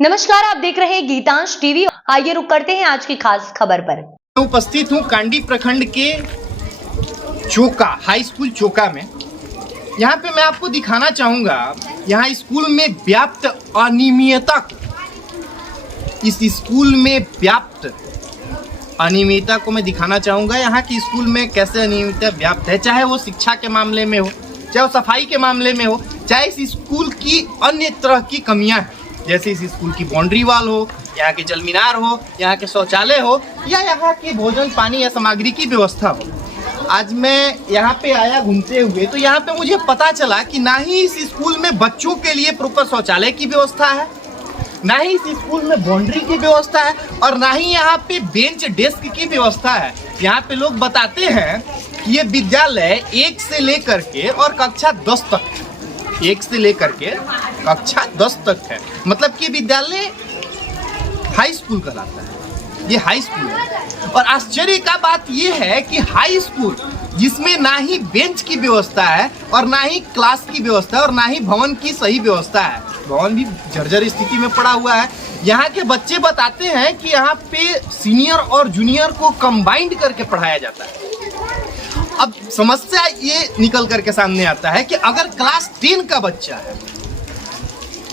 नमस्कार, आप देख रहे हैं गीतांश टीवी। आइए रुक करते हैं आज की खास खबर पर। उपस्थित हूँ कांडी प्रखंड के चोका हाई स्कूल चोका में। यहाँ पे मैं आपको दिखाना चाहूँगा यहाँ स्कूल में व्याप्त अनियमितता, इस स्कूल में व्याप्त अनियमितता को मैं दिखाना चाहूँगा। यहाँ के स्कूल में कैसे अनियमितता व्याप्त है, चाहे वो शिक्षा के मामले में हो, चाहे वो सफाई के मामले में हो, चाहे इस स्कूल की अन्य तरह की कमियाँ हैं, जैसे इस स्कूल की बाउंड्री वाल हो, यहाँ के जल मीनार हो, यहाँ के शौचालय हो, या यहाँ की भोजन पानी या सामग्री की व्यवस्था हो। आज मैं यहाँ पे आया घूमते हुए, तो यहाँ पे मुझे पता चला कि ना ही इस स्कूल में बच्चों के लिए प्रॉपर शौचालय की व्यवस्था है, ना ही इस स्कूल में बाउंड्री की व्यवस्था है, और ना ही यहाँ पे बेंच डेस्क की व्यवस्था है। यहाँ पे लोग बताते हैं कि ये विद्यालय 1 से लेकर के और कक्षा 10 तक, 1 से लेकर के कक्षा 10 तक है, मतलब कि विद्यालय हाई स्कूल कहलाता है, ये हाई स्कूल है। और आश्चर्य का बात ये है कि हाई स्कूल जिसमें ना ही बेंच की व्यवस्था है और ना ही क्लास की व्यवस्था है और ना ही भवन की सही व्यवस्था है, भवन भी जर्जर स्थिति में पड़ा हुआ है। यहाँ के बच्चे बताते हैं कि यहाँ पे सीनियर और जूनियर को कंबाइंड करके पढ़ाया जाता है। अब समस्या ये निकल करके सामने आता है कि अगर क्लास 10 का बच्चा है,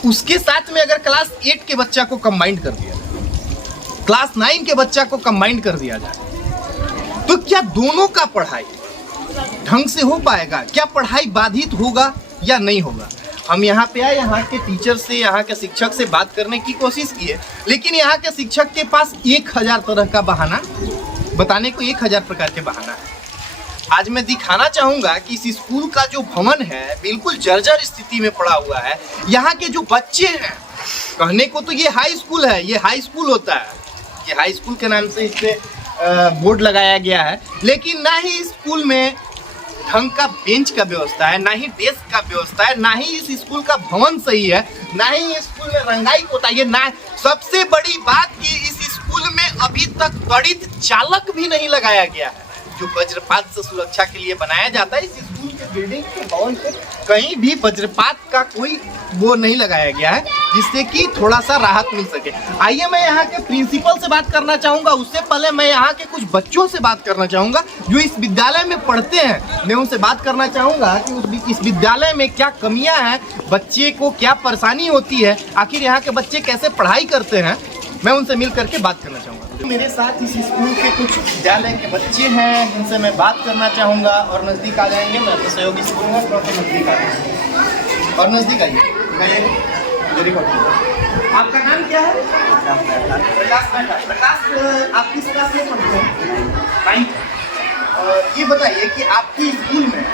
उसके साथ में अगर क्लास 8 के बच्चा को कंबाइंड कर दिया जाए, क्लास 9 के बच्चा को कंबाइंड कर दिया जाए, तो क्या दोनों का पढ़ाई ढंग से हो पाएगा? क्या पढ़ाई बाधित होगा या नहीं होगा? हम यहाँ पे आए, यहाँ के टीचर से, यहाँ के शिक्षक से बात करने की कोशिश की है, लेकिन यहाँ के शिक्षक के पास 1000 तरह का बहाना बताने को, 1000 प्रकार के बहाना है। आज मैं दिखाना चाहूँगा कि इस स्कूल का जो भवन है बिल्कुल जर्जर स्थिति में पड़ा हुआ है। यहाँ के जो बच्चे हैं, कहने को तो ये हाई स्कूल है, ये हाई स्कूल होता है, ये हाई स्कूल के नाम से इस पे बोर्ड लगाया गया है, लेकिन ना ही स्कूल में ढंग का बेंच का व्यवस्था है, ना ही डेस्क का व्यवस्था है, ना ही इस स्कूल का भवन सही है, ना ही इस स्कूल में रंगाई होता है, ना सबसे बड़ी बात कि इस स्कूल में अभी तक त्वरित चालक भी नहीं लगाया गया है, जो वज्रपात से सुरक्षा के लिए बनाया जाता है। इस स्कूल के बिल्डिंग के भवन पे कहीं भी वज्रपात का कोई वो नहीं लगाया गया है, जिससे कि थोड़ा सा राहत मिल सके। आइए मैं यहाँ के प्रिंसिपल से बात करना चाहूँगा, उससे पहले मैं यहाँ के कुछ बच्चों से बात करना चाहूँगा जो इस विद्यालय में पढ़ते हैं। मैं उनसे बात करना चाहूँगा कि इस विद्यालय में क्या कमियाँ हैं, बच्चे को क्या परेशानी होती है, आखिर यहाँ के बच्चे कैसे पढ़ाई करते हैं, मैं उनसे मिल करके बात करना चाहूँगा। मेरे साथ इस स्कूल के कुछ विद्यालय के बच्चे हैं जिनसे मैं बात करना चाहूँगा, और नज़दीक आ जाएंगे। मैं अपने सहयोगी से बोलूँगा थोड़ा सा नज़दीक आ जाएंगे और नज़दीक आइए। आपका नाम क्या है? प्रकाश। प्रकाश, आप किस क्लास में पढ़ते हैं? 9th। ये बताइए कि आपके स्कूल में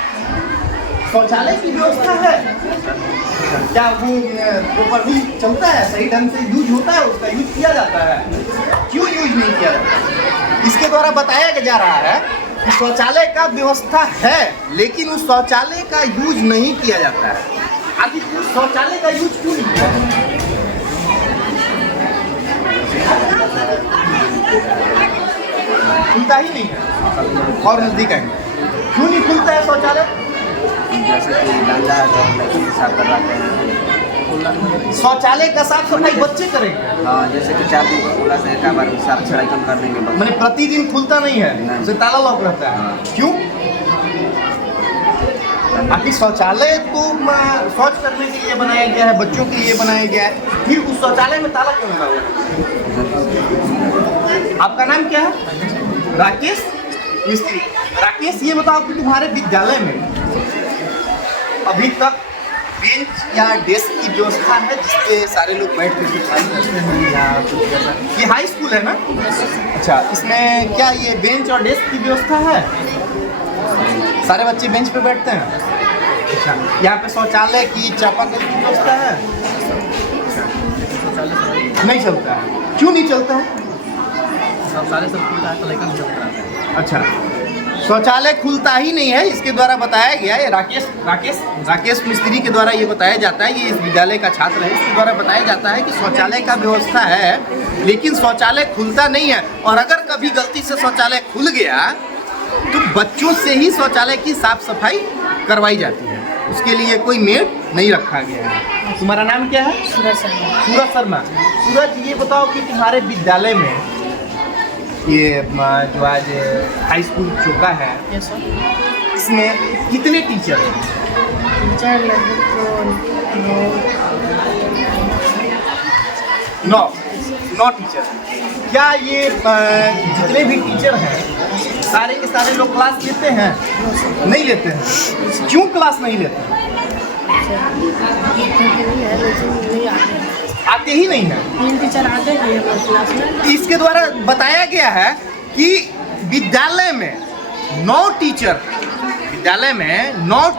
शौचालय की व्यवस्था है? क्या वो प्रॉपर्ली चलता है, सही ढंग से यूज होता है, उसका यूज किया जाता है? क्यों यूज नहीं किया जाता है? इसके द्वारा बताया जा रहा है कि शौचालय का व्यवस्था है, लेकिन उस शौचालय का यूज नहीं किया जाता है। आखिर उस शौचालय का यूज क्यों नहीं किया जाता है? खुलता ही नहीं है। और नजदीक आएंगे, क्यों नहीं खुलता है शौचालय? जैसे कि गंदा साफ करवाते हैं। शौचालय का साफ सफाई बच्चे करेंगे? हाँ, जैसे कि 4 दिन खुला से एक बार साफ सफाई कम कर देंगे। मैंने प्रतिदिन खुलता नहीं है, उसे ताला लॉक रहता है। हाँ। क्यों? आखिर शौचालय तो शौच करने के लिए बनाया गया है, बच्चों के लिए बनाया गया है, फिर उस शौचालय में ताला क्यों लगा हुआ है? आपका नाम क्या है? राकेश मिस्त्री। राकेश, ये बताओ कि तुम्हारे विद्यालय में अभी तक बेंच या डेस्क की व्यवस्था है जिसपे सारे लोग बैठ कर पढ़ाई करते हैं या कुछ ऐसा? ये हाई स्कूल है ना? अच्छा, इसमें क्या ये बेंच और डेस्क की व्यवस्था है? सारे बच्चे बेंच पे बैठते हैं? अच्छा, यहाँ पे शौचालय की, चापाकल की व्यवस्था है? नहीं चलता है। क्यों नहीं चलता है? शौचालय सब खुलता है तो लेकिन नहीं चलता है। अच्छा, शौचालय खुलता ही नहीं है, इसके द्वारा बताया गया है। राकेश मिस्त्री के द्वारा ये बताया जाता है, ये इस विद्यालय का छात्र है, इसके द्वारा बताया जाता है कि शौचालय का व्यवस्था है, लेकिन शौचालय खुलता नहीं है। और अगर कभी गलती से शौचालय खुल गया तो बच्चों से ही शौचालय की साफ सफाई करवाई जाती है। उसके लिए कोई मेड नहीं रखा गया है। तुम्हारा नाम क्या है? सूरज शर्मा। सूरज शर्मा। सूरज, ये बताओ कि तुम्हारे विद्यालय में ये जो आज हाई स्कूल चोका है, यस सर। इसमें कितने टीचर हैं? टीचर लगभग तो 9 टीचर। क्या ये जितने भी टीचर हैं सारे के सारे लोग क्लास लेते हैं? नहीं लेते हैं। क्यों क्लास नहीं लेते हैं? आते ही नहीं है। 3 टीचर आते हैं क्लास में। इसके द्वारा बताया गया है कि विद्यालय में 9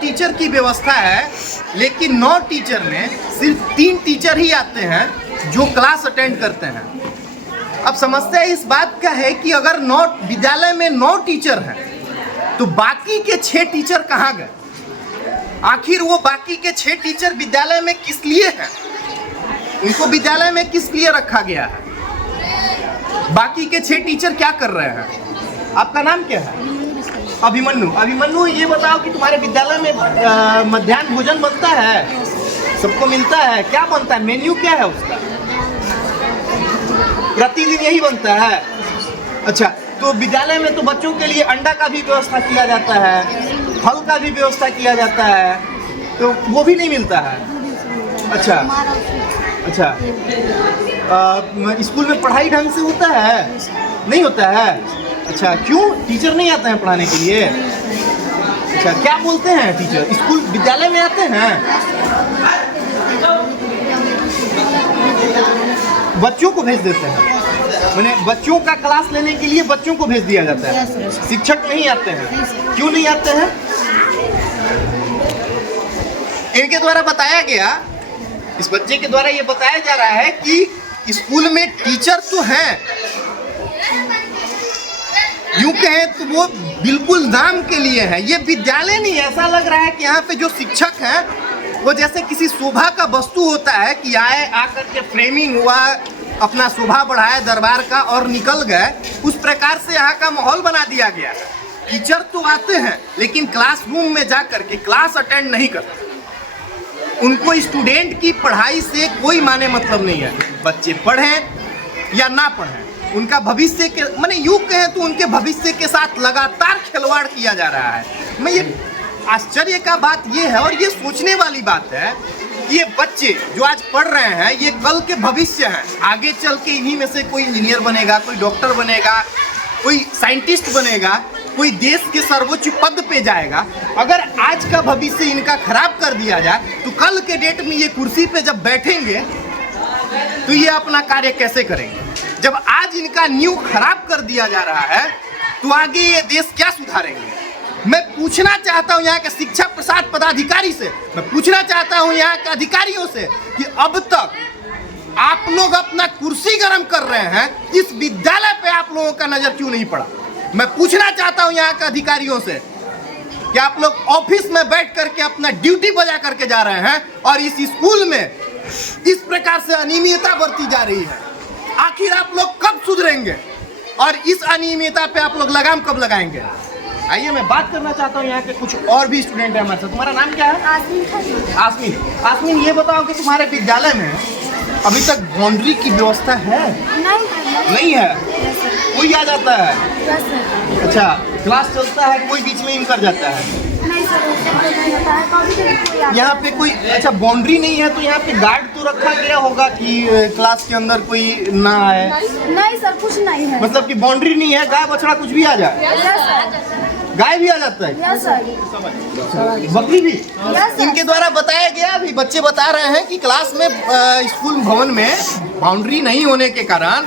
टीचर की व्यवस्था है, लेकिन 9 टीचर में सिर्फ 3 टीचर ही आते हैं जो क्लास अटेंड करते हैं। अब समस्या इस बात का है कि अगर विद्यालय में 9 टीचर हैं तो बाकी के 6 टीचर कहाँ गए? आखिर वो बाकी के 6 टीचर विद्यालय में किस लिए हैं? उनको विद्यालय में किस लिए रखा गया है? बाकी के 6 टीचर क्या कर रहे हैं? आपका नाम क्या है? अभिमन्यु। अभिमन्यु, ये बताओ कि तुम्हारे विद्यालय में मध्याह्न भोजन बनता है? सबको मिलता है? क्या बनता है? मेन्यू क्या है उसका? प्रतिदिन यही बनता है? अच्छा, तो विद्यालय में तो बच्चों के लिए अंडा का भी व्यवस्था किया जाता है, फल का भी व्यवस्था किया जाता है, तो वो भी नहीं मिलता है? अच्छा अच्छा। स्कूल में पढ़ाई ढंग से होता है? नहीं होता है। अच्छा, क्यों? टीचर नहीं आते हैं पढ़ाने के लिए? अच्छा, क्या बोलते हैं टीचर? स्कूल विद्यालय में आते हैं? बच्चों को भेज देते हैं, मैंने बच्चों का क्लास लेने के लिए बच्चों को भेज दिया जाता है, शिक्षक नहीं आते हैं। क्यों नहीं आते हैं? इनके द्वारा बताया गया, इस बच्चे के द्वारा ये बताया जा रहा है कि स्कूल में टीचर तो हैं, यूं कहें तो वो बिल्कुल नाम के लिए है। ये विद्यालय नहीं, ऐसा लग रहा है कि यहाँ पे जो शिक्षक हैं वो जैसे किसी शोभा का वस्तु होता है कि आए आकर के फ्रेमिंग हुआ, अपना शोभा बढ़ाया दरबार का और निकल गए, उस प्रकार से यहाँ का माहौल बना दिया गया है। टीचर तो आते हैं लेकिन क्लासरूम में जा करके क्लास अटेंड नहीं करते। उनको स्टूडेंट की पढ़ाई से कोई माने मतलब नहीं है, बच्चे पढ़ें या ना पढ़ें, उनका भविष्य के माने यूँ कहें तो उनके भविष्य के साथ लगातार खिलवाड़ किया जा रहा है। मैं ये आश्चर्य का बात ये है और ये सोचने वाली बात है कि ये बच्चे जो आज पढ़ रहे हैं ये कल के भविष्य हैं। आगे चल के इन्हीं में से कोई इंजीनियर बनेगा, कोई डॉक्टर बनेगा, कोई साइंटिस्ट बनेगा, कोई देश के सर्वोच्च पद पे जाएगा। अगर आज का भविष्य इनका खराब कर दिया जाए तो कल के डेट में ये कुर्सी पे जब बैठेंगे तो ये अपना कार्य कैसे करेंगे? जब आज इनका नींव खराब कर दिया जा रहा है तो आगे ये देश क्या सुधारेंगे? मैं पूछना चाहता हूँ यहाँ के शिक्षा प्रसाद पदाधिकारी से, मैं पूछना चाहता हूँ यहाँ के अधिकारियों से कि अब तक आप लोग अपना कुर्सी गर्म कर रहे हैं, इस विद्यालय पे आप लोगों का नजर क्यों नहीं पड़ा? मैं पूछना चाहता हूँ यहाँ के अधिकारियों से कि आप लोग ऑफिस में बैठ करके अपना ड्यूटी बजा करके जा रहे हैं और इस स्कूल में इस प्रकार से अनियमितता बरती जा रही है। आखिर आप लोग कब सुधरेंगे और इस अनियमितता पे आप लोग लगाम कब लगाएंगे? आइए, मैं बात करना चाहता हूँ यहाँ के कुछ और भी स्टूडेंट हैं हमारे साथ। तुम्हारा नाम क्या है? आसमीन। आसमीन, ये बताओ कि तुम्हारे विद्यालय में अभी तक बाउंड्री की व्यवस्था है? नहीं है। कोई आ जाता है? अच्छा, क्लास चलता है, कोई बीच में ही कर जाता है? यहाँ पे कोई, अच्छा बाउंड्री नहीं है तो यहाँ पे गार्ड तो रखा गया होगा कि क्लास के अंदर कोई ना आए? नहीं सर, कुछ नहीं है। मतलब कि बाउंड्री नहीं है, गाय बछड़ा कुछ भी आ जाए? गाय भी आ जाता है? Yes sir. बकरी भी? Yes sir. इनके द्वारा बताया गया, अभी बच्चे बता रहे हैं कि क्लास में स्कूल भवन में बाउंड्री नहीं होने के कारण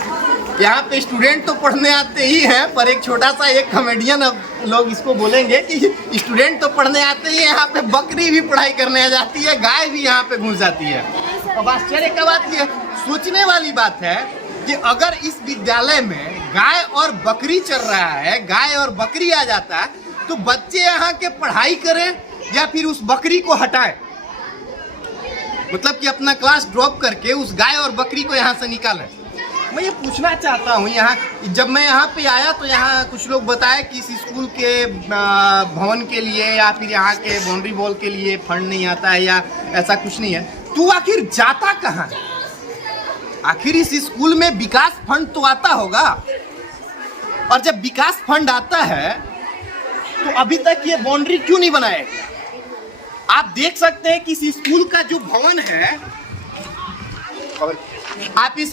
यहाँ पे स्टूडेंट तो पढ़ने आते ही हैं, पर एक छोटा सा एक कॉमेडियन अब लोग इसको बोलेंगे कि स्टूडेंट तो पढ़ने आते ही, यहाँ पे बकरी भी पढ़ाई करने आ जाती है, गाय भी यहाँ पे घुस जाती है। अब आश्चर्य का बात ये, सोचने वाली बात है कि अगर इस विद्यालय में गाय और बकरी चल रहा है, गाय और बकरी आ जाता है, तो बच्चे यहाँ के पढ़ाई करें या फिर उस बकरी को हटाएं? मतलब कि अपना क्लास ड्रॉप करके उस गाय और बकरी को यहाँ से निकालें। मैं ये पूछना चाहता हूँ, यहाँ जब मैं यहाँ पे आया तो यहाँ कुछ लोग बताए कि इस स्कूल के भवन के लिए या फिर यहाँ के बाउंड्री वॉल के लिए फंड नहीं आता है या ऐसा कुछ नहीं है। तू आखिर जाता कहाँ है? आखिर इस स्कूल में विकास फंड तो आता होगा, और जब विकास फंड आता है तो अभी तक ये बाउंड्री क्यों नहीं बनाया गया? आप देख सकते हैं कि इस स्कूल का जो भवन है, और आप इस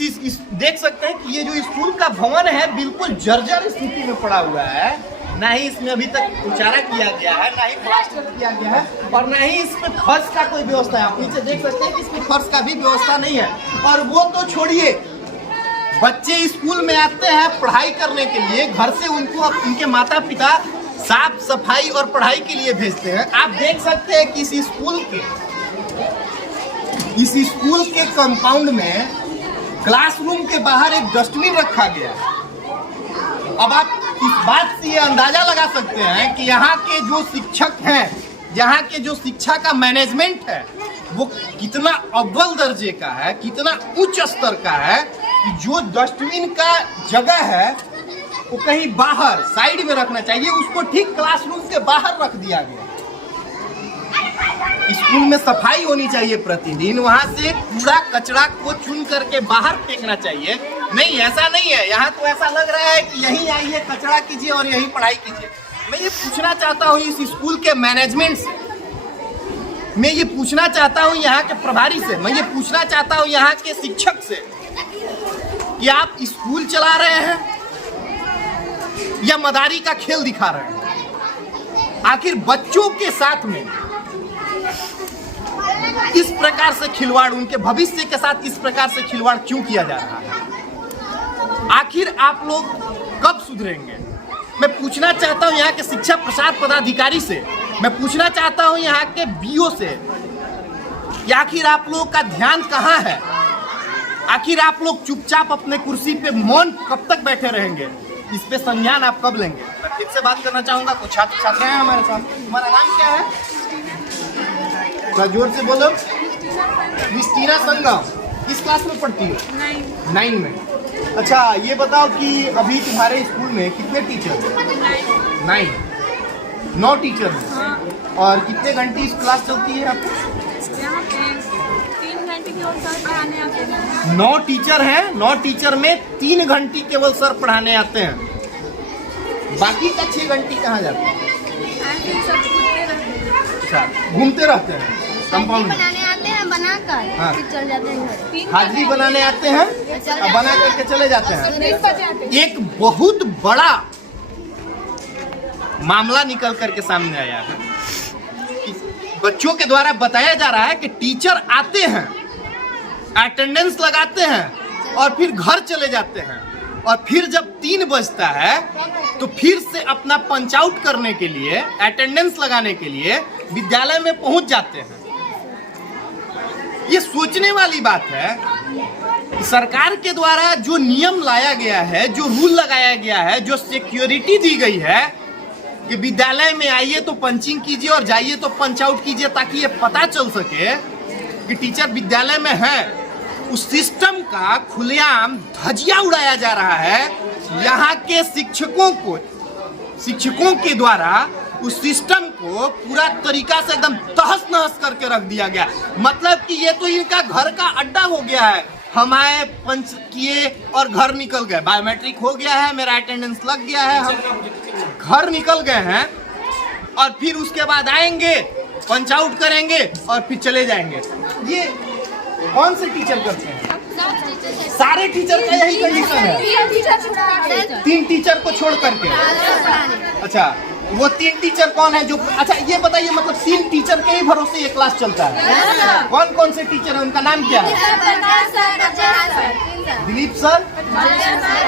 देख सकते हैं कि ये जो स्कूल का भवन है बिल्कुल जर्जर स्थिति में पड़ा हुआ है। ना ही इसमें अभी तक उचारा किया गया है, ना ही प्लास्टर किया गया है, और ना ही इसमें फर्श का कोई व्यवस्था है। आप नीचे देख सकते हैं कि इसमें फर्श का भी व्यवस्था नहीं है। और वो तो छोड़िए, बच्चे स्कूल में आते हैं पढ़ाई करने के लिए, घर से उनको उनके माता पिता साफ सफाई और पढ़ाई के लिए भेजते हैं। आप देख सकते हैं कि इस स्कूल के कंपाउंड में क्लासरूम के बाहर एक डस्टबिन रखा गया है। अब आप इस बात से ये अंदाजा लगा सकते हैं कि यहाँ के जो शिक्षक हैं, यहाँ के जो शिक्षा का मैनेजमेंट है, वो कितना अव्वल दर्जे का है, कितना उच्च स्तर का है कि जो डस्टबिन का जगह है वो कहीं बाहर साइड में रखना चाहिए, उसको ठीक क्लासरूम के बाहर रख दिया गया। स्कूल में सफाई होनी चाहिए प्रतिदिन, वहां से कूड़ा कचरा को चुन करके बाहर फेंकना चाहिए। नहीं, ऐसा नहीं है। यहाँ तो ऐसा लग रहा है कि यहीं आइए कचरा कीजिए और यहीं पढ़ाई कीजिए। मैं ये पूछना चाहता हूँ इस स्कूल के मैनेजमेंट से, मैं ये पूछना चाहता हूँ यहाँ के प्रभारी से, मैं ये पूछना चाहता हूँ यहाँ के शिक्षक से कि आप स्कूल चला रहे हैं या मदारी का खेल दिखा रहे हैं? आखिर बच्चों के साथ में इस प्रकार से खिलवाड़, उनके भविष्य के साथ इस प्रकार से खिलवाड़ क्यों किया जा रहा है? आखिर आप लोग कब सुधरेंगे? मैं पूछना चाहता हूं यहाँ के शिक्षा प्रसार पदाधिकारी से, मैं पूछना चाहता हूं यहाँ के बीओ से कि आखिर आप लोगों का ध्यान कहाँ है? आखिर आप लोग चुपचाप अपने कुर्सी पे मौन कब तक बैठे रहेंगे? इस पे संज्ञान आप कब लेंगे? मैं फिर से बात करना चाहूंगा, कुछ छात्र छात्राएं हैं हमारे साथ। तुम्हारा नाम क्या है? थोड़ा जोर से बोलो। मिस टीना संगम। किस क्लास में पढ़ती हो? 9 में। अच्छा, ये बताओ कि अभी तुम्हारे स्कूल में कितने टीचर हैं? 9 टीचर हैं। और कितने घंटे इस क्लास चलती है आपको? 3 घंटे केवल सर पढ़ाने आते हैं। 9 टीचर हैं, 9 टीचर में 3 घंटे केवल सर पढ़ाने आते हैं। बाकी का 6 घंटे कहाँ जाते हैं? अच्छा, घूमते रहते हैं कंपाउंड में। बनाने आते हैं, बनाकर हाँ। फिर चल जाते हैं घर। हाजिरी बनाने आते हैं और बना करके चले जाते हैं। एक बहुत बड़ा मामला निकल करके सामने आया है कि बच्चों के द्वारा बताया जा रहा है कि टीचर आते हैं, अटेंडेंस लगाते हैं और फिर घर चले जाते हैं, और फिर जब 3 बजता है तो फिर से अपना पंच आउट करने के लिए, अटेंडेंस लगाने के लिए विद्यालय में पहुंच जाते हैं। ये सोचने वाली बात है कि सरकार के द्वारा जो नियम लाया गया है, जो रूल लगाया गया है, जो सिक्योरिटी दी गई है कि विद्यालय में आइए तो पंचिंग कीजिए और जाइए तो पंच आउट कीजिए, ताकि ये पता चल सके कि टीचर विद्यालय में है, उस सिस्टम का खुलेआम धजिया उड़ाया जा रहा है। यहाँ के शिक्षकों के द्वारा उस सिस्टम को पूरा तरीका से एकदम तहस नहस करके रख दिया गया। मतलब कि ये तो इनका घर का अड्डा हो गया है। हम आए, पंच किए और घर निकल गए, बायोमेट्रिक हो गया है, मेरा अटेंडेंस लग गया है, हम घर निकल गए हैं, और फिर उसके बाद आएंगे, पंच आउट करेंगे और फिर चले जाएंगे। ये कौन से टीचर करते हैं? सारे टीचर का यही कंडीशन है। 3 टीचर को छोड़ करके। अच्छा, वो 3 टीचर कौन है जो? अच्छा, ये बताइए, मतलब 3 टीचर के ही भरोसे ये क्लास चलता है? कौन कौन से टीचर है, उनका नाम क्या है? दिलीप सर,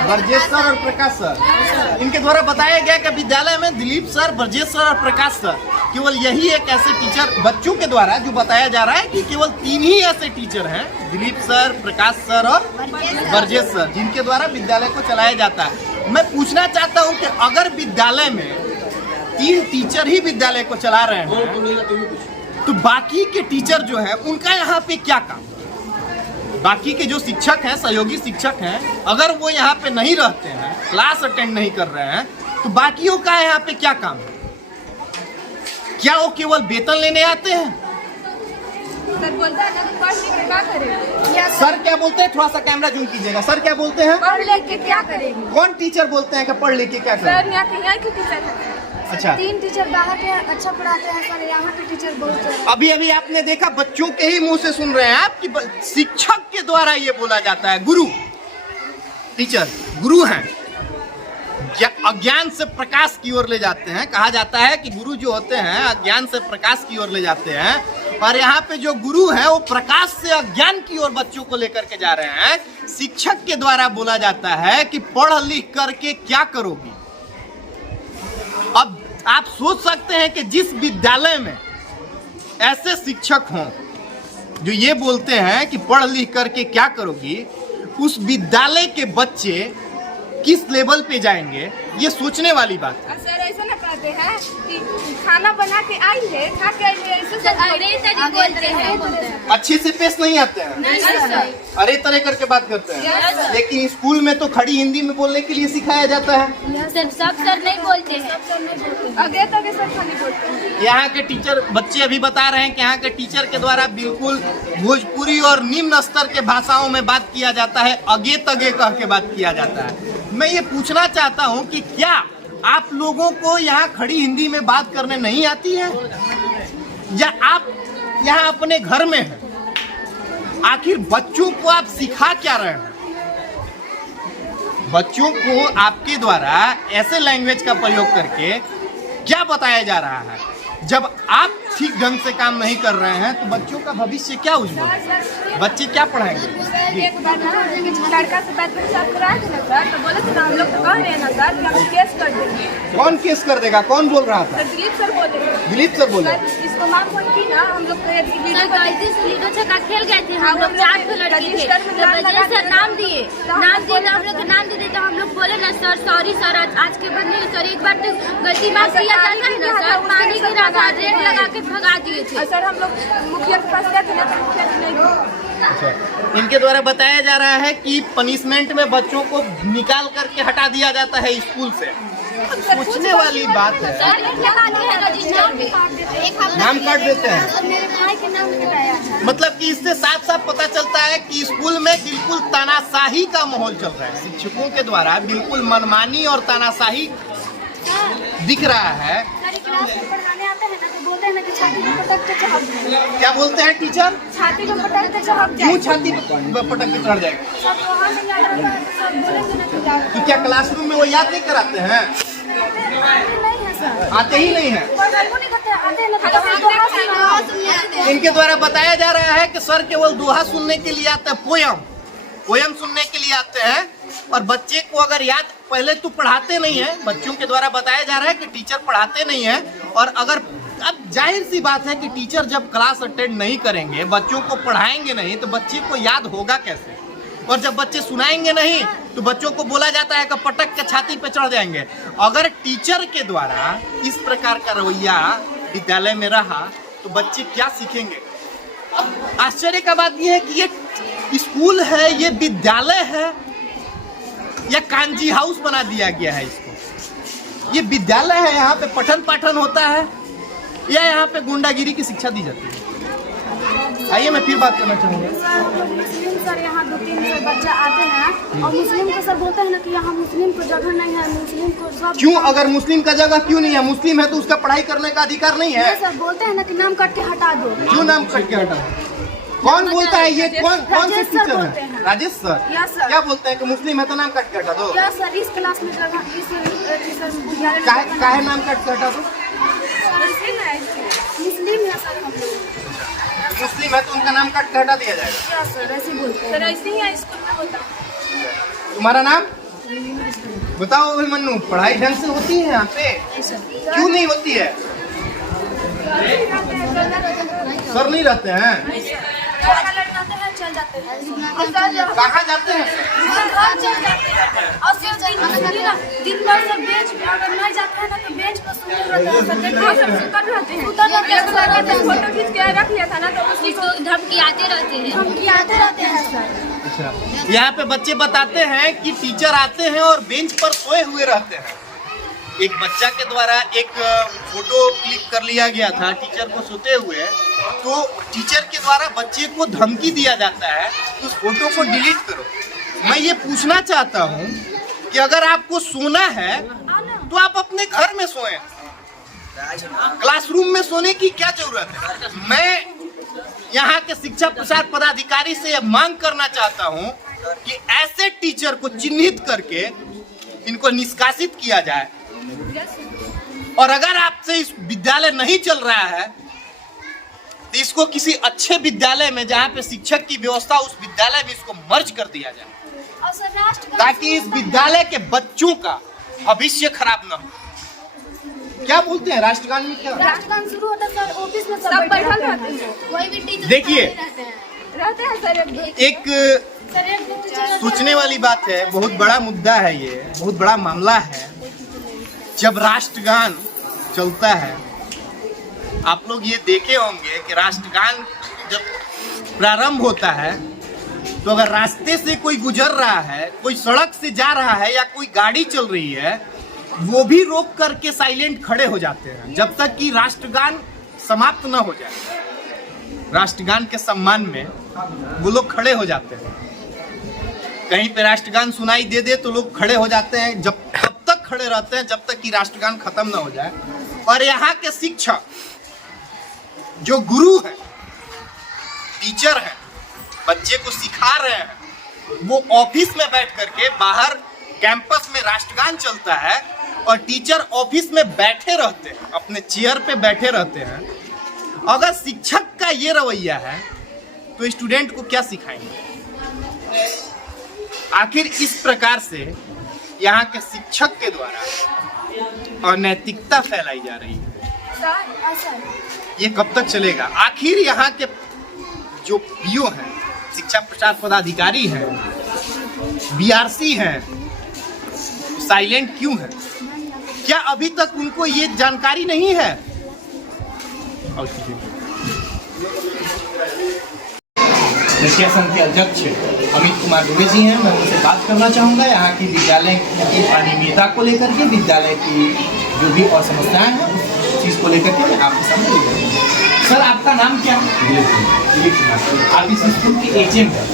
ब्रजेश सर और प्रकाश सर। इनके द्वारा बताया गया कि विद्यालय में दिलीप सर, ब्रजेश सर और प्रकाश सर, केवल यही एक ऐसे टीचर, बच्चों के द्वारा जो बताया जा रहा है कि केवल 3 ही ऐसे टीचर हैं, दिलीप सर, प्रकाश सर और ब्रजेश सर, जिनके द्वारा विद्यालय को चलाया जाता है। मैं पूछना चाहता हूँ कि अगर विद्यालय में 3 टीचर ही विद्यालय को चला रहे हैं तो बाकी के टीचर जो है उनका यहाँ पे क्या काम? बाकी के जो शिक्षक हैं, सहयोगी शिक्षक हैं, अगर वो यहाँ पे नहीं रहते हैं, क्लास अटेंड नहीं कर रहे हैं, तो बाकियों का यहाँ पे क्या काम है? क्या वो केवल वेतन लेने आते हैं? सर बोलता है ना कि पढ़ लिख के क्या करेंगे? सर क्या बोलते हैं? थोड़ा सा कैमरा जूम कीजिएगा। सर क्या बोलते हैं? पढ़ लिख के क्या करेंगे? कौन टीचर बोलते हैं कि पढ़ लिख के क्या सर करें? यहाँ के टीचर हैं। अच्छा, 3 टीचर बाहर के अच्छा पढ़ाते हैं सर, यहाँ के टीचर बहुत अभी अभी आपने देखा, बच्चों के ही मुंह से सुन रहे हैं आप कि शिक्षक के द्वारा ये बोला जाता है, गुरु, टीचर गुरु हैं, अज्ञान से प्रकाश की ओर ले जाते हैं। कहा जाता है कि गुरु जो होते हैं अज्ञान से प्रकाश की ओर ले जाते हैं, और यहाँ पे जो गुरु हैं वो प्रकाश से अज्ञान की ओर बच्चों को लेकर के जा रहे हैं। शिक्षक के द्वारा बोला जाता है कि पढ़ लिख करके क्या करोगी। अब आप सोच सकते हैं कि जिस विद्यालय में ऐसे शिक्षक हों जो ये बोलते हैं कि पढ़ लिख करके क्या करोगी, उस विद्यालय के बच्चे किस लेवल पे जाएंगे, ये सोचने वाली बात है। सर ऐसा ना कहते हैं कि खाना बना के आई है, खा के आई है, ऐसे सर अरे तरी बोलते हैं। अच्छे से पेश नहीं आते हैं, नहीं सर, अरे तरह करके बात करते हैं। लेकिन स्कूल में तो खड़ी हिंदी में बोलने के लिए सिखाया जाता है। सर सब सर नहीं बोलते हैं, आगे तक सर खाली बोलते हैं। यहाँ के टीचर, बच्चे अभी बता रहे हैं कि यहाँ के टीचर के द्वारा बिल्कुल भोजपुरी और निम्न स्तर के भाषाओं में बात किया जाता है, अगे तगे कह के बात किया जाता है। मैं ये पूछना चाहता हूँ कि क्या आप लोगों को यहाँ खड़ी हिंदी में बात करने नहीं आती है, या आप यहाँ अपने घर में हैं? आखिर बच्चों को आप सिखा क्या रहे हैं? बच्चों को आपके द्वारा ऐसे लैंग्वेज का प्रयोग करके क्या बताया जा रहा है? जब आप ठीक ढंग से काम नहीं कर रहे हैं तो बच्चों का भविष्य क्या उज्जवल है? बच्चे क्या पढ़ाएंगे? एक बार ना लड़का से बात करके साथ कराए थे ना सर, तो बोले थे ना हम लोग तो कह रहे हैं ना सर कि हम केस कर देंगे। कौन केस कर देगा? कौन बोल रहा था? सर दिलीप सर बोले थे। दिलीप सर बोले? सर इसको मांग फोन की ना, हम लोग लीडो छक्का खेल गए थे हम लोग, 4 तो लड़की थे, तो बजे सर नाम दिए तो हम लोग के नाम दे तो हम लोग बोले ना सर सॉरी सर, आज के बाद नहीं सर, एक बार तो गलती माफ किया जाता है ना सर, पानी गिरा था, रेड लगा के भगा दिए थे सर। हम लोग मुखिया के पास गए थे ना, तो मुखिया जी नहीं। इनके द्वारा बताया जा रहा है कि पनिशमेंट में बच्चों को निकाल करके हटा दिया जाता है स्कूल से। सोचने वाली बात है। सर लगा दिए हैं रजिस्टर में, नाम काट देते हैं। मेरे भाई के नाम कटाया है। मतलब कि इससे साफ साफ पता चलता है कि स्कूल में बिल्कुल तानाशाही का माहौल चल रहा है। शिक्षकों के द्वारा बिल्कुल मनमानी और तानाशाही दिख रहा है। क्लास में पढ़ाने आते हैं ना, तो बोलते हैं ना कि छाती में पटक के चढ़ जाए। क्या बोलते हैं टीचर? छाती में पटक के चढ़ जाए। क्यों छाती पर पटक के चढ़ जाएगा? सब वहाँ नहीं याद रहता है, तो सब बोलेंगे ना कि याद तो क्या क्लासरूम में वो याद नहीं कराते हैं? नहीं है सर, आते ही नहीं है। पढ़ाई नहीं करते, आते हैं ना तो दोहा सुनने आते हैं। इनके द्वारा बताया जा रहा है कि सर केवल दोहा सुनने के लिए आते हैं, पोयम सुनने के लिए आते हैं, और बच्चे को अगर याद, पहले तो पढ़ाते नहीं है। बच्चों के द्वारा बताया जा रहा है कि टीचर पढ़ाते नहीं है, और अगर अब जाहिर सी बात है कि टीचर जब क्लास अटेंड नहीं करेंगे, बच्चों को पढ़ाएंगे नहीं, तो बच्चे को याद होगा कैसे? और जब बच्चे सुनाएंगे नहीं तो बच्चों को बोला जाता है कि पटक के छाती पे चढ़ जाएंगे। अगर टीचर के द्वारा इस प्रकार का रवैया विद्यालय में रहा तो बच्चे क्या सीखेंगे? आश्चर्य का बात यह है कि ये स्कूल है, ये विद्यालय है, या कांजी हाउस बना दिया गया है इसको? ये विद्यालय है, यहाँ पे पठन पाठन होता है, या यहाँ पे गुंडागिरी की शिक्षा दी जाती है? आइए मैं फिर बात करना चाहूँगा। सर मुस्लिम सर यहाँ 2-3 बच्चे आते हैं, और मुस्लिम को सर बोलते हैं ना कि यहाँ मुस्लिम को जगह नहीं है, मुस्लिम को सब। क्यों? अगर मुस्लिम का जगह क्यों नहीं है? मुस्लिम है तो उसका पढ़ाई करने का अधिकार नहीं है? सर बोलते हैं ना कि नाम काट के हटा दो। क्यों नाम कट के हटा? कौन बोलता है ये? कौन से राजेश सर टीचर बोलते है? हैं। राजेश सर? Yes sir. क्या बोलते हैं कि मुस्लिम है तो नाम कट के हटा दो? क्या सर इस क्लास में जगह इस विद्यालय में काहे नाम कट के हटा दो? मुस्लिम है सर हम लोग। मुस्लिम है तो उनका नाम कट के हटा दिया जाएगा? क्या सर ऐसे बोलते हैं? सर ऐसे ही स्कूल में होता है। तुम्हारा नाम बताओ अभिमन्यु। पढ़ाई ढंग से होती है यहाँ पे? क्यों नहीं होती है? सर नहीं रहते हैं? लड़ाते हैं, चल जाते हैं कहाँ जाते हैं सर? घर चल जाते हैं और सिर्फ दिन भर सब बेंच पे अगर नहीं जाते हैं ना तो बेंच पर सुते रहते हैं सब सुतर रहते हैं फोटो खींच के रख लिया था ना तो उसको धमकियाते रहते हैं सर। यहाँ पे बच्चे बताते हैं कि टीचर आते हैं और बेंच पर सोए हुए रहते हैं। एक बच्चा के द्वारा एक फोटो क्लिक कर लिया गया था टीचर को सोते हुए, तो टीचर के द्वारा बच्चे को धमकी दिया जाता है कि उस फोटो को डिलीट करो। मैं ये पूछना चाहता हूँ कि अगर आपको सोना है तो आप अपने घर में सोएं, क्लासरूम में सोने की क्या जरूरत है? मैं यहाँ के शिक्षा प्रसार पदाधिकारी से यह मांग करना चाहता हूँ कि ऐसे टीचर को चिन्हित करके इनको निष्कासित किया जाए। और अगर आपसे इस विद्यालय नहीं चल रहा है तो इसको किसी अच्छे विद्यालय में, जहाँ पे शिक्षक की व्यवस्था, उस विद्यालय में इसको मर्ज कर दिया जाए, ताकि इस विद्यालय के बच्चों का भविष्य खराब न हो। क्या बोलते हैं राष्ट्रगान में? क्या राष्ट्रगान शुरू होता है सर, ऑफिस में सब बैठल रहते हैं। कोई भी टीचर देखिए, रहते हैं सर एक सोचने वाली बात है, बहुत बड़ा मुद्दा है ये, बहुत बड़ा मामला है। जब राष्ट्रगान चलता है, आप लोग ये देखे होंगे कि राष्ट्रगान जब प्रारंभ होता है तो अगर रास्ते से कोई गुजर रहा है, कोई सड़क से जा रहा है या कोई गाड़ी चल रही है, वो भी रोक करके साइलेंट खड़े हो जाते हैं जब तक कि राष्ट्रगान समाप्त न हो जाए। राष्ट्रगान के सम्मान में वो लोग खड़े हो जाते हैं। कहीं पे राष्ट्रगान सुनाई दे दे तो लोग खड़े हो जाते हैं, तब तक खड़े रहते हैं जब तक कि राष्ट्रगान खत्म न हो जाए। और यहाँ के शिक्षक जो गुरु हैं, टीचर हैं, बच्चे को सिखा रहे हैं, वो ऑफिस में बैठ करके, बाहर कैंपस में राष्ट्रगान चलता है और टीचर ऑफिस में बैठे रहते हैं, अपने चेयर पे बैठे रहते हैं। अगर शिक्षक का ये रवैया है तो स्टूडेंट को क्या सिखाएंगे? आखिर इस प्रकार से यहाँ के शिक्षक के द्वारा अनैतिकता फैलाई जा रही है। ये कब तक चलेगा? आखिर यहाँ के जो पीओ हैं, शिक्षा प्रसार पदाधिकारी हैं, बीआरसी हैं, साइलेंट क्यों है? क्या अभी तक उनको ये जानकारी नहीं है? मुखिया संघ के अध्यक्ष अमित कुमार दुबे जी हैं, मैं उनसे बात करना चाहूँगा यहाँ की विद्यालय की अनियमितता को लेकर के, विद्यालय की जो भी और समस्याएं हैं उस चीज़ को लेकर के मैं आपके सामने। सर, आपका नाम क्या है? आप इस स्कूल के एचएम हैं।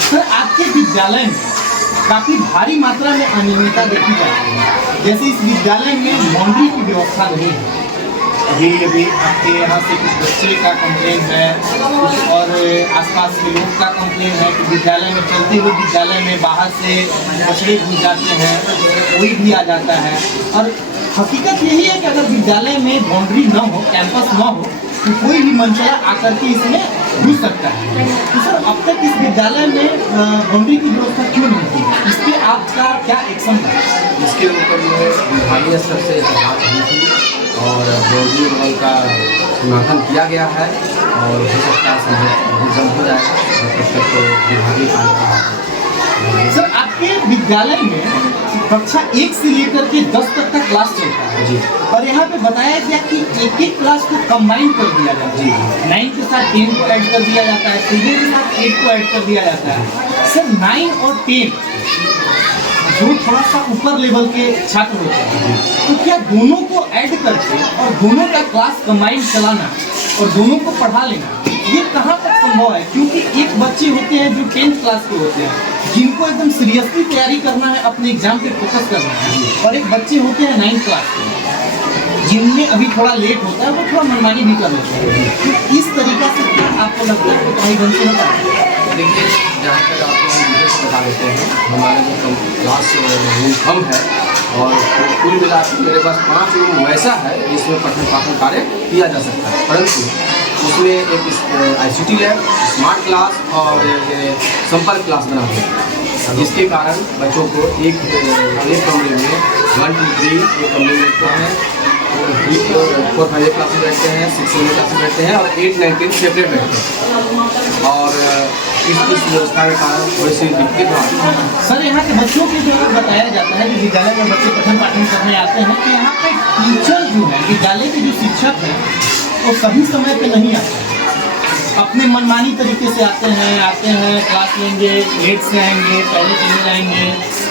सर, आपके विद्यालय में काफ़ी भारी मात्रा में अनियमितता देखी जाती है, जैसे इस विद्यालय में बाउंड्री की व्यवस्था नहीं है। ये अभी आपके यहाँ से कुछ बच्चे का कंप्लेन है, कुछ और आसपास के लोग का कंप्लेन है कि विद्यालय में चलते हुए विद्यालय में बाहर से बछड़े घुस जाते हैं, कोई भी आ जाता है। और हकीकत यही है कि अगर विद्यालय में बाउंड्री न हो, कैंपस न हो, तो कोई भी मंचला आकर के इसमें घुस सकता है। तो सर, अब तक इस विद्यालय में बाउंड्री की व्यवस्था क्यों नहीं थी? इस पर आपका क्या एक्शन है? इसके ऊपर जो है विभागीय स्तर से बात हुई थी और बाउंड्री वॉल का सीमांकन किया गया है और हो सकता है बहुत जल्द हो जाएगा। तब तक तो विभागीय सर, आपके विद्यालय में कक्षा 1 से लेकर के 10 तक का क्लास चलता है जी, और यहाँ पे बताया गया कि एक क्लास को कंबाइन कर दिया जाता है। 9 के साथ 10 को ऐड कर दिया जाता है, 3 के साथ 8 को ऐड कर दिया जाता है। सर, 9 और 10 जो थोड़ा सा ऊपर लेवल के छात्र होते हैं, तो क्या दोनों को ऐड करके और दोनों का क्लास कंबाइन चलाना और दोनों को पढ़ा लेना, ये कहाँ तक संभव है? क्योंकि एक बच्चे होते हैं जो 10th क्लास के होते हैं, जिनको एकदम सीरियसली तैयारी करना है, अपने एग्जाम पे फोकस करना है, और एक बच्चे होते हैं 9th क्लास के, जिनमें अभी थोड़ा लेट होता है, वो थोड़ा मनमानी भी कर लेते हैं। तो इस तरीका से क्या आपको लगता है कि कहीं ढंग से होता है? देखिए, जहाँ तक आपको डिटेल्स बता देते हैं, हमारा जो क्लास रूम कम है और कुल मिला के मेरे पास 5 रूम वैसा है जिसमें पठन पाठन कार्य किया जा सकता है, परंतु उसमें एक ICT लैब, स्मार्ट क्लास और संपर्क क्लास बना हुआ है, जिसके कारण बच्चों को एक कमरे में 1 2 3 एक कमरे में है 4, 5 क्लास में बैठते हैं, 6, 7 क्लास में बैठते हैं और 8, 9, 10 सेपरेट बैठते हैं। और इस व्यवस्था के कारण थोड़ी सी दिक्कत आती है। सर यहाँ के बच्चों के जो बताया जाता है कि विद्यालय में बच्चे पठन पाठन करने आते हैं तो यहाँ पे टीचर जो है, विद्यालय के जो शिक्षक हैं वो सही समय पे नहीं आते हैं, अपने मनमानी तरीके से आते हैं क्लास लेंगे, लेट से आएंगे, पहले चले जाएंगे।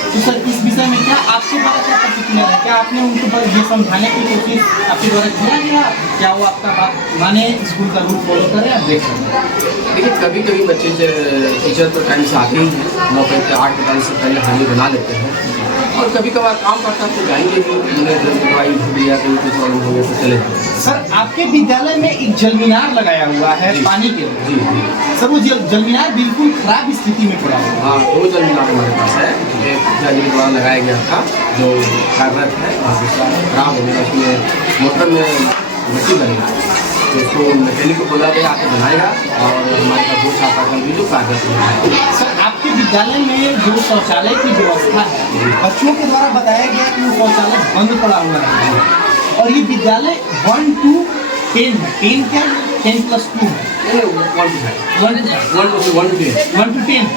तो सर इस विषय में क्या आपके द्वारा क्या प्रतिक्रिया है? क्या आपने उनको ये समझाने की कोशिश आपके द्वारा किया गया? क्या वो आपका बात माने, स्कूल का रूल फॉलो करें? आप देख सकते हैं। देखिए कभी कभी बच्चे टीचर तो टाइम से आते ही हैं, 9 बजे 8 बजे से पहले हाजिरी बना लेते हैं और कभी कभार काम करता तो जाएंगे भी, उन्हें दवाई दिया कहीं कुछ प्रॉब्लम हो गया तो चले जाएंगे। सर आपके विद्यालय में एक जलमीनार लगाया हुआ है पानी के लिए। जी सर वो जलमीनार बिल्कुल खराब स्थिति में पड़ा हुआ है। हाँ, 2 जलमीनार हमारे पास है, एक जी के द्वारा लगाया गया था जो कार्यरत है और दूसरा खराब हो गया, उसमें मोटर में मिट्टी बनेगा तो उसको मैकेनिक को बोला गया आके बनाएगा और हमारे पास 2 छात्रागण भी जो कार्यरत है। सर आपके विद्यालय में जो शौचालय की व्यवस्था है, बच्चों के द्वारा बताया गया कि वो शौचालय बंद पड़ा हुआ है और ये विद्यालय 1 to 10 है। 10 क्या? 10+2 है। 1 to 10।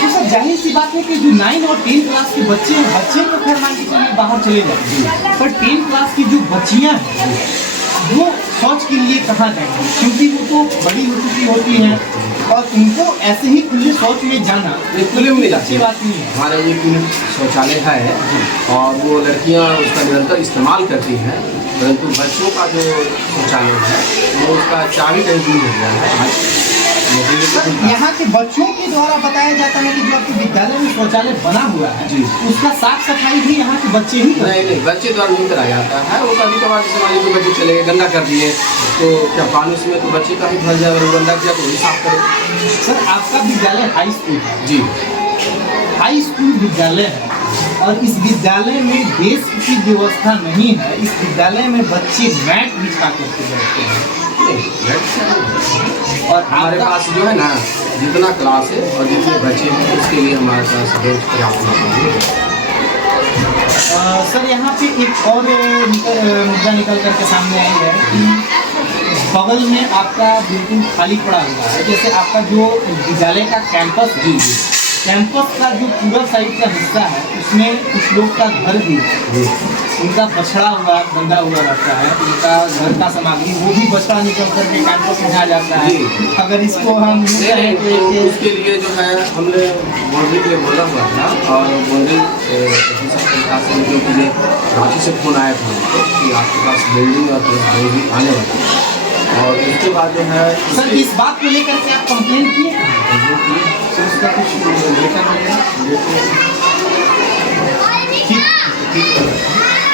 तो सर जाहिर सी बात है कि जो 9 और 10 क्लास के बच्चे हैं, बच्चे तो खैर मान के चलिए बाहर चले जाएंगे, पर 10 क्लास की जो बच्चियाँ हैं वो शौच के लिए कहाँ जाएंगी? क्योंकि वो तो बड़ी हो चुकी होती हैं और उनको ऐसे ही खुले शौच में जाना खुले में अच्छी बात नहीं है। हमारा एक यूनिट शौचालय है और वो लड़कियाँ उसका निरंतर इस्तेमाल करती हैं, परंतु बच्चों का जो शौचालय है वो उसका चाबी कहीं दूर हो गया है। यहाँ के बच्चों के द्वारा बताया जाता है कि जो आपके विद्यालय में शौचालय बना हुआ है जी, उसका साफ सफाई भी यहाँ के बच्चे ही करते हैं। नहीं, बच्चे द्वारा नहीं कराया जाता है। वो कभी कभार जैसे मान लीजिए बच्चे चले गए, गंदा कर दिए तो क्या पानी उसमें तो बच्चे का ही भर जाए, और गंदा किया तो वही साफ करे। सर आपका विद्यालय हाई स्कूल है? जी, हाई स्कूल विद्यालय है और इस विद्यालय में डेस्क की व्यवस्था नहीं है। इस विद्यालय में बच्चे मैट बिछा करके बैठते हैं और हमारे पास जो है ना जितना क्लास है और जितने बच्चे हैं उसके लिए हमारे पास बेंच पर्याप्त है। सर यहाँ पे एक और मुद्दा निकल करके सामने आई है कि बगल में आपका बिल्कुल खाली पड़ा हुआ है। जैसे आपका जो विद्यालय का कैंपस का जो पूरा साइड का हिस्सा है उसमें कुछ लोग का घर भी है, उनका बछड़ा हुआ गंदा हुआ रहता है, उनका घर का सामग्री वो भी बछड़ा निकल करके कैंपस में आ जाता है। अगर इसको हम उसके लिए जो है हमने बाउंड्री के लिए बोला हुआ था और बाउंड्री जो कि रांची से फोन आया था कि आपके पास बिल्डिंग और बाउंड्री आने वाला है और उसके बाद जो है सर इस बात को लेकर के आप कंप्लेंट किए? उसका कुछ लेटर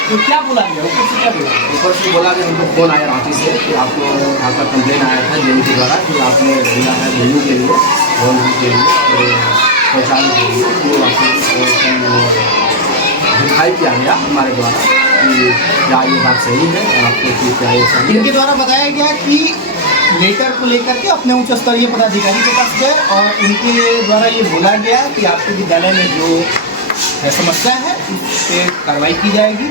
तो क्या बोला गया ऊपर से? क्या बोला ऊपर से बोला कि हमको फोन आया रांची से कि आपको आपका कंप्लेन आया था जेल के द्वारा कि आपने दिया है बिल्डिंग के लिए, बाउंड्री के लिए, शौचालय के लिए, तो आपको दिखाई किया गया हमारे द्वारा कि क्या ये बात सही है और आपको क्या ये सही है। इनके द्वारा बताया गया कि लेटर को लेकर के अपने उच्च स्तरीय पदाधिकारी के पास गए और उनके द्वारा ये बोला गया कि आपके विद्यालय में जो समस्या है उस पर कार्रवाई की जाएगी।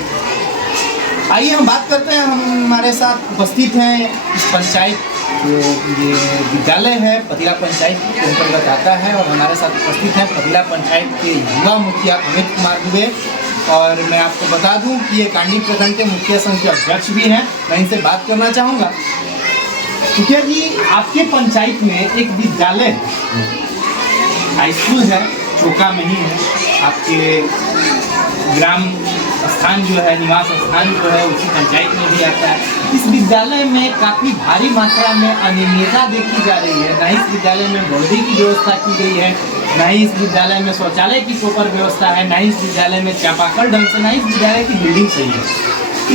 आइए हम बात करते हैं, हमारे साथ उपस्थित हैं इस पंचायत जो ये विद्यालय है पतिला पंचायत के अंतर्गत आता है और हमारे साथ उपस्थित हैं पतिला पंचायत के युवा मुखिया अमित कुमार दुबे। और मैं आपको बता दूं कि ये कांडी प्रखंड के मुखिया संघ के अध्यक्ष भी हैं। मैं इनसे बात करना चाहूँगा। मुखिया जी, आपके पंचायत में एक विद्यालय हाई स्कूल है, चोका में ही है, आपके ग्राम स्थान जो है, निवास स्थान जो है उसी पंचायत में भी आता है। इस विद्यालय में काफ़ी भारी मात्रा में अनियमितता देखी जा रही है। ना इस विद्यालय में बाउंड्री की व्यवस्था की गई है, ना ही इस विद्यालय में शौचालय की प्रॉपर व्यवस्था है, ना ही इस विद्यालय में चापाकल ढंग से, ना ही इस विद्यालय की बिल्डिंग सही है।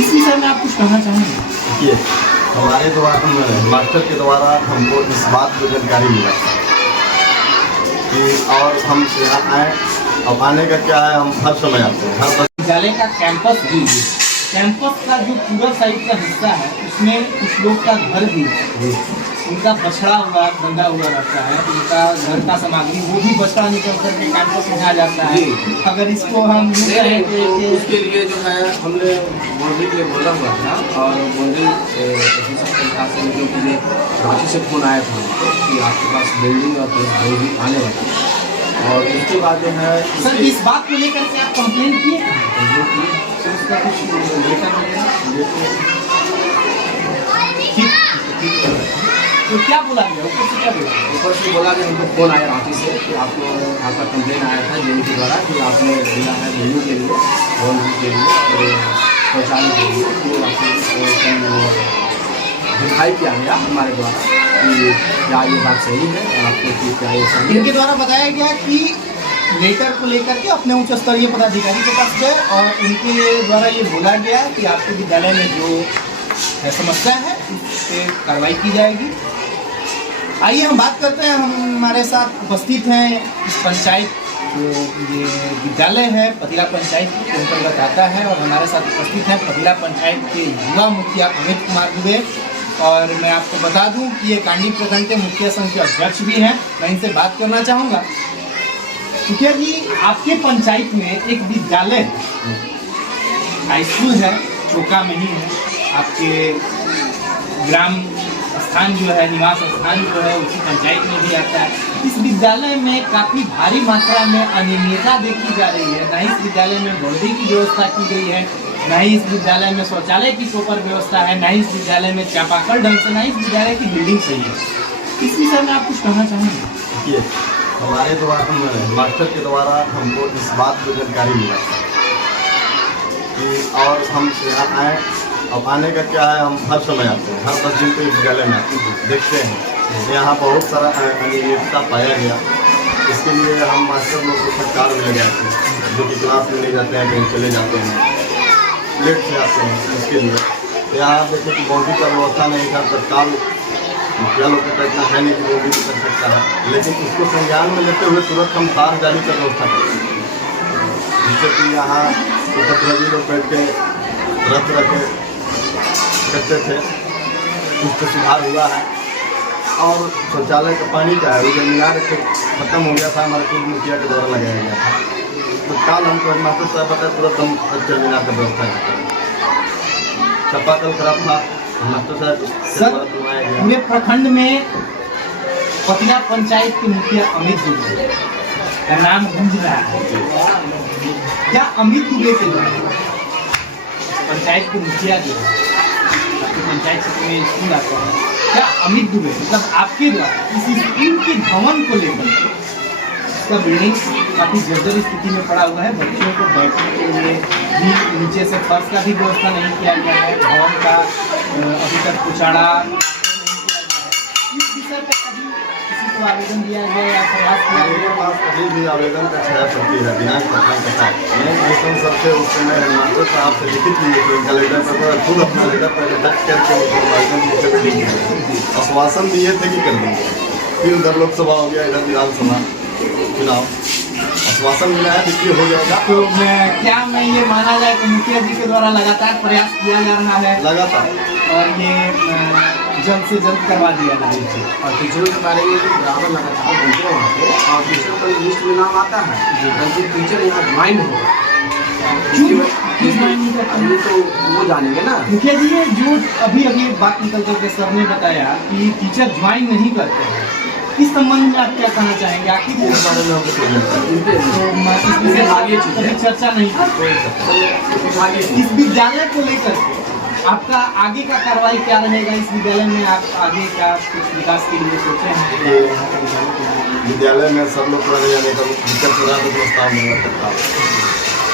इस विषय में आप कुछ कहना चाहेंगे? देखिए, हमारे द्वारा मास्टर के द्वारा हमको इस बात की जानकारी मिला कि और हम यहाँ आए। अब आने का क्या है, हम हर समय आते हैं। हर विद्यालय का कैंपस का जो पूरा साइड का हिस्सा है उसमें कुछ लोग का घर भी है, उनका बछड़ा हुआ गंदा हुआ रहता है, उनका घर का सामग्री वो भी बछड़ा निकल करके कैंपस में आ जाता है। अगर इसको हम उसके लिए जो है हमने बाउंड्री के लिए बोला हुआ था और बाउंड्री से मुझे रांची से फोन आया था कि आपके पास बिल्डिंग और बाउंड्री आने वाला है। और उसके बाद जो है सर इस बात को लेकर के आप कंप्लेंट किए तो उसका कुछ लेटर वगैरह ठीक तो क्या बोला गया ऊपर से क्या बोला ऊपर से बोला कि हमको फोन आया रांची से कि आपको आपका कंप्लेन आया था जेल के द्वारा कि आपने दिया है बिल्डिंग के लिए बाउंड्री के लिए और शौचालय के लिए तो आपको दिखाई किया गया हमारे द्वारा कि क्या ये बात सही है और आपको कि क्या ये सही है। इनके द्वारा बताया गया कि लेटर को लेकर के अपने उच्च स्तरीय पदाधिकारी के पास गए और उनके द्वारा ये बोला गया कि आपके विद्यालय में जो समस्या है उस पर कार्रवाई की जाएगी। आइए हम बात करते हैं, हमारे साथ उपस्थित हैं इस पंचायत जो ये विद्यालय है पतिला पंचायत के अंतर्गत आता है और हमारे साथ उपस्थित हैं पतिला पंचायत के युवा मुखिया अमित कुमार दुबे। और मैं आपको बता दूं कि ये कांडी प्रखंड के मुखिया संघ के अध्यक्ष भी हैं। मैं इनसे बात करना चाहूँगा। मुखिया जी, आपके पंचायत में एक विद्यालय हाई स्कूल है, चोका में ही है, आपके ग्राम स्थान जो है निवास स्थान जो है उसी पंचायत में भी आता है। इस विद्यालय में काफ़ी भारी मात्रा में अनियमितता देखी जा रही है। ना इस विद्यालय में बाउंड्री की व्यवस्था की गई है, ना ही इस विद्यालय में शौचालय की प्रॉपर व्यवस्था है, ना ही इस विद्यालय में चापाकल ढंग से, ना ही इस विद्यालय की बिल्डिंग सही है। इस विषय में आप कुछ कहना चाहेंगे? देखिए, हमारे द्वारा मास्टर के द्वारा हमको इस बात की जानकारी मिला कि और हम यहाँ आए। अब आने का क्या है, हम हर समय आते हैं, हर 10 दिन को विद्यालय में आते हैं, देखते हैं यहाँ बहुत सारा अनियमितता पाया गया। इसके लिए हम मास्टर लोग को फटकार में लगाए थे, जो कि क्लास में नहीं जाते हैं, कहीं चले जाते हैं, लेट से आते हैं। इसके लिए तो यहाँ देखें कि बाउंड्री का व्यवस्था नहीं था। तत्काल मुखिया लोग का इतना है नहीं कि बाउंड्री कर सकता है, लेकिन उसको संज्ञान में लेते हुए तुरंत हम तार जारी का व्यवस्था करते हैं, जिससे कि यहाँ उपद्रवी लोग बैठ के रख रखे करते थे। उस पर सुधार हुआ है। और शौचालय का पानी का है, वो जब मीनार खत्म हो गया था, हमारे पूर्व मुखिया के द्वारा लगाया गया था। तो कल हमको मास्टर साहब बताया तुरंत हम मीनार का व्यवस्था करें। चापाकल खराब था, मास्टर साहब सर पूरे प्रखंड में पतिला पंचायत के मुखिया अमित दुबे का नाम गूंज रहा है। क्या अमित दुबे के द्वारा पंचायत के मुखिया जो है आपके पंचायत क्षेत्र में स्कूल आता है, क्या अमित दुबे मतलब आपके द्वारा इस स्कूल के भवन को लेकर इसका बिल्डिंग काफ़ी जर्जर स्थिति में पड़ा हुआ है, बच्चों को बैठने के लिए भी नीचे से फर्श का भी व्यवस्था नहीं किया गया है, भवन का अभी तक पुचाड़ा नहीं किया गया है। इस विषय पर कभी किसी को आवेदन दिया गया या प्रयास किया मेरे गया? पास कभी भी आवेदन का छाया पड़ती है दिनांक 15 के साथ। मैं मिशन सबसे उस समय मास्टर साहब से लिखित लिए थे, कलेक्टर पर खुद अपना लेटर पहले टच करके आश्वासन दिए थे कि कर देंगे। फिर उधर लोकसभा हो गया, इधर विधानसभा चुनाव, आश्वासन मिला है कि हो जाएगा। तो क्या मैं ये माना जाए कि मुखिया जी के द्वारा लगातार प्रयास किया जा रहा है लगातार, और ये जल्द से जल्द करवा दिया जाए। और टीचरों के बारे में भी बराबर लगातार बोलते हैं वहाँ पे, और टीचरों का लिस्ट में नाम आता है, जो टीचर यहाँ ज्वाइन होगा अभी तो वो जानेंगे ना। मुखिया जी, ये जो अभी बात निकल करके सर ने बताया कि टीचर ज्वाइन नहीं करते हैं, इस संबंध में आप क्या कहना चाहेंगे? आखिर इस बारे में कभी चर्चा नहीं की। इस विद्यालय को लेकर आपका आगे का कार्रवाई क्या रहेगा? इस विद्यालय में आप आगे का कुछ विकास के लिए सोचे हैं? विद्यालय में सब लोग पढ़ने जाने का दिक्कत हो रहा है, तो प्रस्ताव मिला सकता है।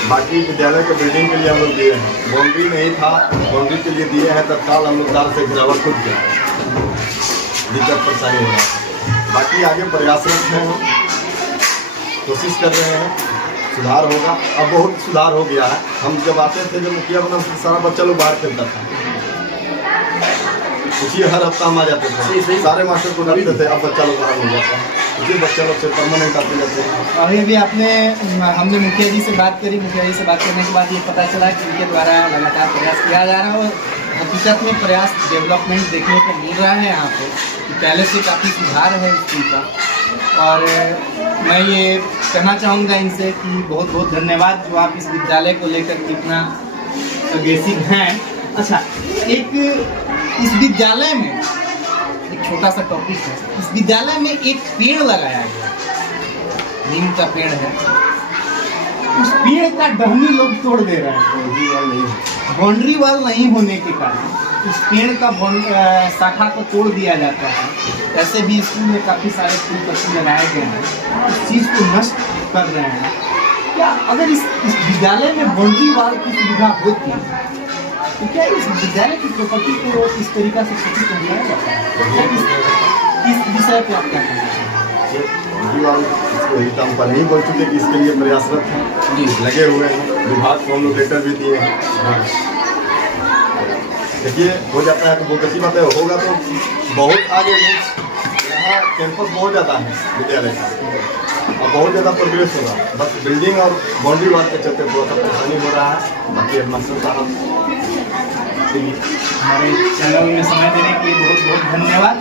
बाकी विद्यालय के बिल्डिंग के लिए हम लोग दिए हैं, बाउंड्री नहीं था, बाउंड्री के लिए दिए हैं। तत्काल हम लोग तार से गिरावट खुद किया, दिक्कत परेशानी हो रहा है। बाकी आगे प्रयासरत हैं, हम कोशिश कर रहे हैं, सुधार होगा। अब बहुत सुधार हो गया है। हम जब आते थे, जब मुखिया बना, सारा बच्चा लोग बाहर खेलता था, उसी हर हफ्ता हम आ जाते थे, सारे मास्टर को डरते थे। अब बच्चा लोग बाहर मिल जाता है, उसी बच्चा लोग से परमानेंट आते जाते हैं। अभी भी हमने मुखिया जी से बात करी। मुखिया जी से बात करने के बाद ये पता चला कि इनके द्वारा लगातार प्रयास किया जा रहा है और हकीकत में प्रयास डेवलपमेंट देखने को मिल रहा है यहाँ पे, पहले से काफ़ी सुधार है स्कूल का। और मैं ये कहना चाहूँगा इनसे कि बहुत बहुत धन्यवाद जो आप इस विद्यालय को लेकर के इतना अग्रेसिव हैं। अच्छा, एक इस विद्यालय में एक छोटा सा टॉपिक है, इस विद्यालय में एक पेड़ लगाया गया, नीम का पेड़ है, उस पेड़ का टहनी लोग तोड़ दे रहे हैं। बाउंड्री वाल नहीं होने के कारण उस पेड़ का शाखा को तोड़ दिया जाता है। ऐसे भी स्कूल में काफ़ी सारे फूल पत्ती लगाए गए हैं, उस चीज़ को नष्ट कर रहे हैं। क्या अगर इस विद्यालय में बाउंड्री वाल की सुविधा होती तो क्या इस विद्यालय की प्रॉपर्टी को इस तरीका से क्षति पहुँचाया जाता है? इस विषय पर आप क्या कहना चाहेंगे? इसको हम पहले ही बोल चुके कि इसके लिए प्रयासरत हैं, लगे हुए हैं, विभाग को हम लोग लेटर भी दिए हैं। देखिए हो जाता है तो वो कैसी बात है, होगा तो बहुत आगे यहाँ कैंपस बहुत ज़्यादा है विद्यालय का और बहुत ज़्यादा प्रोग्रेस होगा। बस बिल्डिंग और बाउंड्री वाल के चलते थोड़ा सा परेशानी हो रहा है। बाकी मास्टर साहब हमारे चैनल में समय देने के लिए बहुत बहुत धन्यवाद।